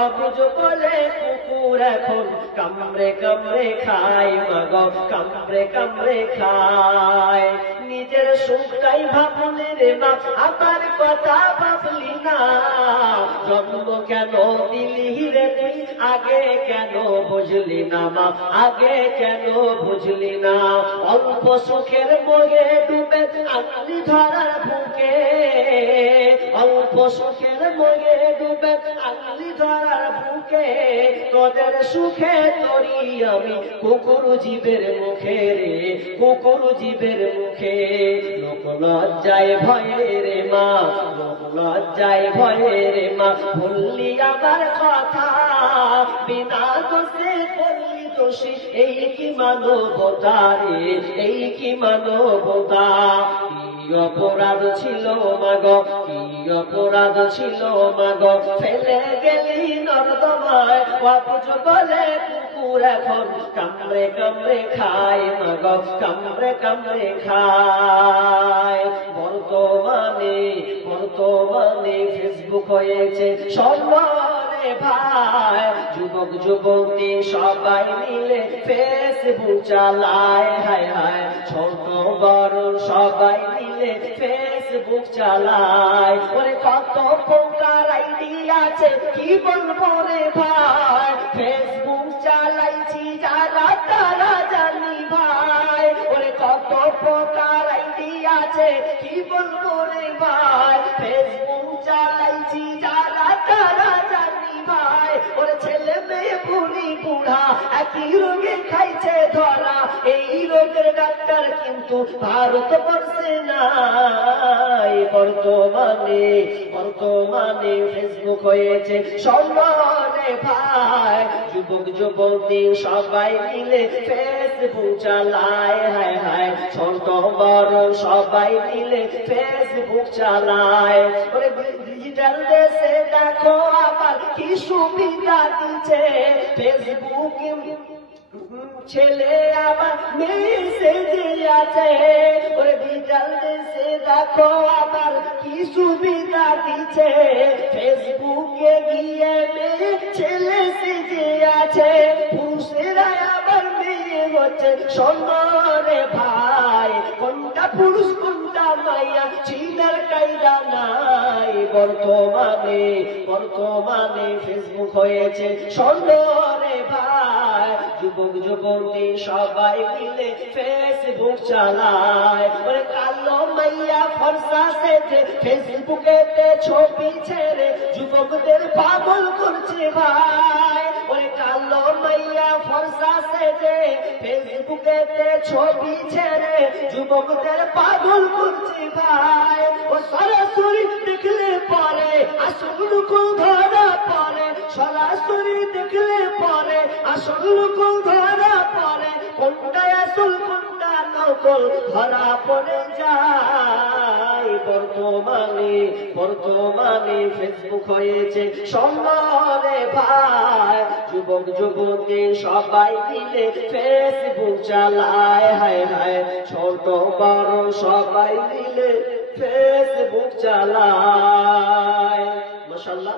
অবুঝ বলে কুকুর এখন কামড়ে কামড়ে খায় মাগো কামড়ে কামড়ে খায়। নিজের সুখটাই ভাবলি রে মা আমার কথা ভাবলি না, জন্ম কেন দিলি রে তুই আগে কেন বুঝলি না মা আগে কেন বুঝলি না। অল্প সুখের মোহে ডুবে আঁকলি ধরার বুকে, অল্প সুখের মোহে ডুবে আঁকলি ধরার বুকে, তোদের সুখে তরি আমি কুকুর জীবের মুখে রে কুকুর জীবের মুখে। লোক লজ্জায় ভয়ে রে মা লোক লজ্জায় ভয়ে রে মা ভুললি আমার কথা, বিনা দোষে করলি দোষী এই কি মানবতা রে এই কি মানবতা। কি অপরাধ ছিল মাগো কি অপরাধ ছিল মাগো ফেলে গেলি নর্দমায়। অবুঝ বলে কুকুর এখন কামড়ে কামড়ে খায় মাগো কামড়ে কামড়ে খায়। বর্তমানে বর্তমানে ফেসবুক হয়েছে সর্বরে ভাই, যুবক যুবতী সবাই মিলে ফেসবুক চালায় হায় হায়, ছোট বড় সবাই মিলে ফেসবুক চালায়। ওরে কত প্রকার আইডি আছে কি বলবো রে ভাই, ফেসবুক চালাইছি যারা তারা জানি ভাই। ওরে কত প্রকার আইডি আছে কি বলবো রে ভাই, ফেসবুক চালাইছি যারা তারা জানি ভাই। ওরে ছেলে মেয়ে বুড়ি বুড়া একই রোগে খাইছে ধরা, এই রোগের ডাক্তার কিন্তু ভারতবর্ষে নাই। বর্তমানে বর্তমানে ফেসবুক হয়েছে সম্মানে ভাই, যুবক যুবতী সবাই মিলে ফেসবুক চালায় হায় হায়, ছোট বড় সবাই মিলে ফেসবুক চালায়। ওরে ডিজিটাল দেশে দেখো আবার কি সুবিধা দিচ্ছে, ফেসবুক ছেলে আবার মেসেজে আছে। ওরে ডিজিটাল দেশে দেখো আবার কি সুবিধা দিচ্ছে, ফেসবুকে গিয়ে মেয়ে ছেলে সেজে আছে। পুরুষেরা আবার মেয়ে হচ্ছে সন্ন্যরে ভাই, কোনটা পুরুষ কোনটা মাইয়া চিনার কায়দা নাই। বর্তমানে বর্তমানে ফেসবুক হয়েছে সন্ন্যরে ভাই, যুবক যুবতী সবাই মিলে ফেসবুক চালায়। ওরে কালো মাইয়া ফর্সা সেজে ফেসবুকেতে ছবি ছেড়ে যুবকদের পাগল করছে ভাই। ওরে কালো মাইয়া ফর্সা সেজে ফেসবুকেতে ছবি ছেড়ে যুবকদের পাগল করছে ভাই। ও সরাসরি দেখলে পরে আসল নকল ধরা পড়ে, সরাসরি দেখলে পরে আসল নকল ধরা পড়ে, কোনটা আসল কোনটা নকল ধরা পড়ে যায়। বর্তমানে বর্তমানে ফেসবুক হয়েছে সম্মানে ভাই, যুবক যুবতী সবাই মিলে ফেসবুক চালায় হায় হায়, ছোট বড় সবাই মিলে ফেসবুক চালায়। মাশাআল্লাহ।